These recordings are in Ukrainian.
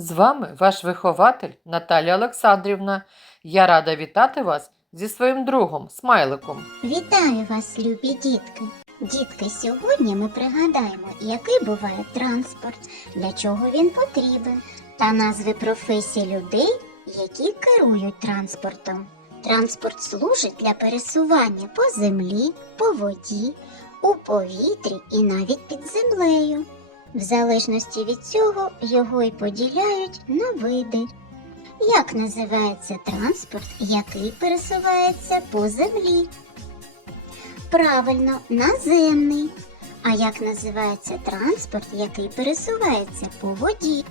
З вами ваш вихователь Наталія Олександрівна. Я рада вітати вас зі своїм другом Смайликом. Вітаю вас, любі дітки! Дітки, сьогодні ми пригадаємо, який буває транспорт, для чого він потрібен, та назви професій людей, які керують транспортом. Транспорт служить для пересування по землі, по воді, у повітрі і навіть під землею. В залежності від цього його й поділяють на види. Як називається транспорт, який пересувається по землі? Правильно, наземний. А як називається транспорт, який пересувається по воді?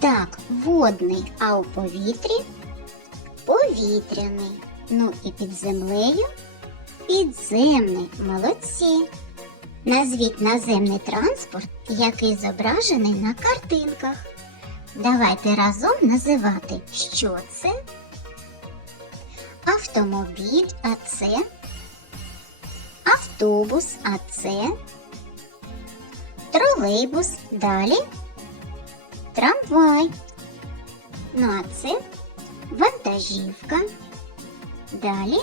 Так, водний, а у повітрі повітряний. Ну і під землею підземний. Молодці. Назвіть наземний транспорт, який зображений на картинках. Давайте разом називати, що це? Автомобіль, а це автобус, а це тролейбус, далі трамвай. Ну а це вантажівка. Далі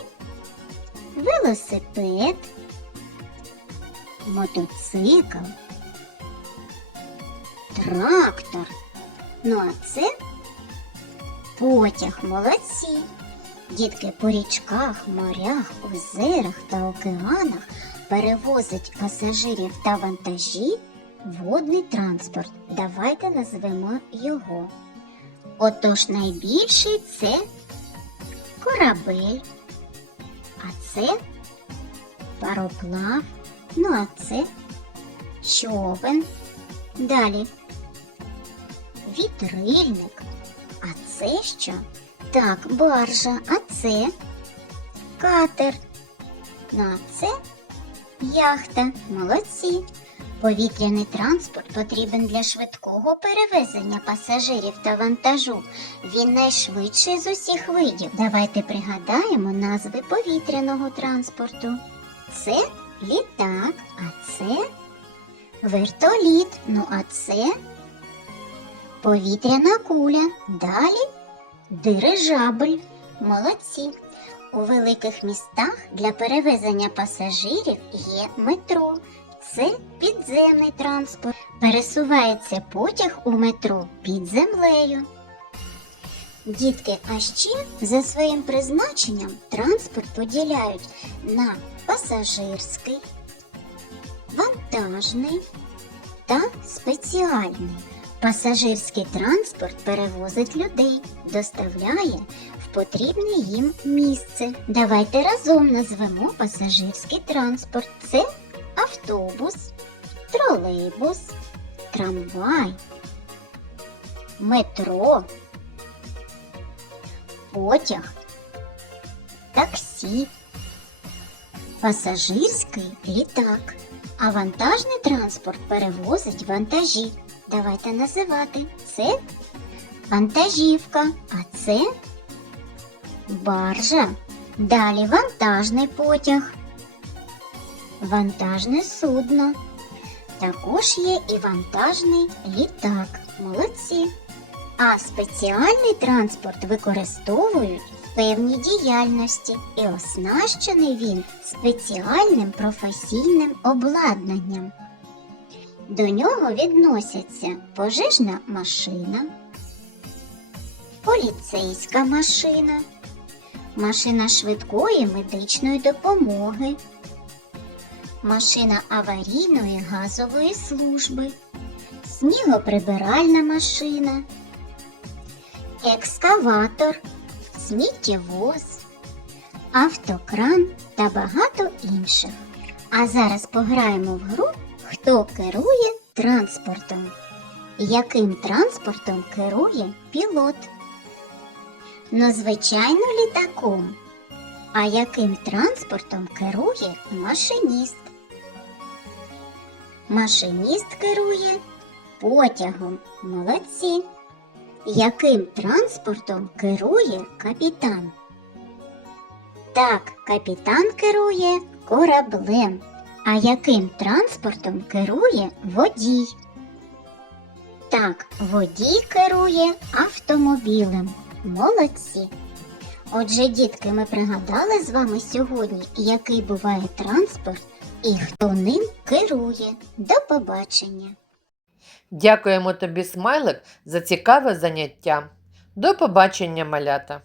велосипед, мотоцикл, трактор. Ну а це потяг, молодці. Дітки по річках, морях, озерах та океанах перевозить пасажирів та вантажі водний транспорт. Давайте назвемо його. Отож найбільший це корабель, а це пароплав, ну а це човен. Далі вітрильник. А це що? Так, баржа, а це катер. Ну а це яхта. Молодці. Повітряний транспорт потрібен для швидкого перевезення пасажирів та вантажу. Він найшвидший з усіх видів. Давайте пригадаємо назви повітряного транспорту. Це літак, а це вертоліт. Ну а це повітряна куля. Далі дирижабль. Молодці. У великих містах для перевезення пасажирів є метро. Це підземний транспорт. Пересувається потяг у метро під землею. Дітки, а ще за своїм призначенням транспорт поділяють на пасажирський, вантажний та спеціальний. Пасажирський транспорт перевозить людей, доставляє в потрібне їм місце. Давайте разом назвемо пасажирський транспорт. Це автобус, тролейбус, трамвай, метро, потяг, таксі, пасажирський літак, а вантажний транспорт перевозить вантажі. Давайте називати. Це вантажівка, а це баржа. Далі вантажний потяг, вантажне судно. Також є і вантажний літак. Молодці. А спеціальний транспорт використовують певній діяльності і оснащений він спеціальним професійним обладнанням. До нього відносяться пожежна машина, поліцейська машина, машина швидкої медичної допомоги, машина аварійної газової служби, снігоприбиральна машина, екскаватор, сміттєвоз, автокран та багато інших. А зараз пограємо в гру Хто керує транспортом? Яким транспортом керує пілот? Ну, звичайно, літаком. А яким транспортом керує машиніст? Машиніст керує потягом. Молодці. Яким транспортом керує капітан? Так, капітан керує кораблем. А яким транспортом керує водій? Так, водій керує автомобілем. Молодці. Отже, дітки, ми пригадали з вами сьогодні, який буває транспорт і хто ним керує. До побачення! Дякуємо тобі, смайлик, за цікаве заняття. До побачення, малята!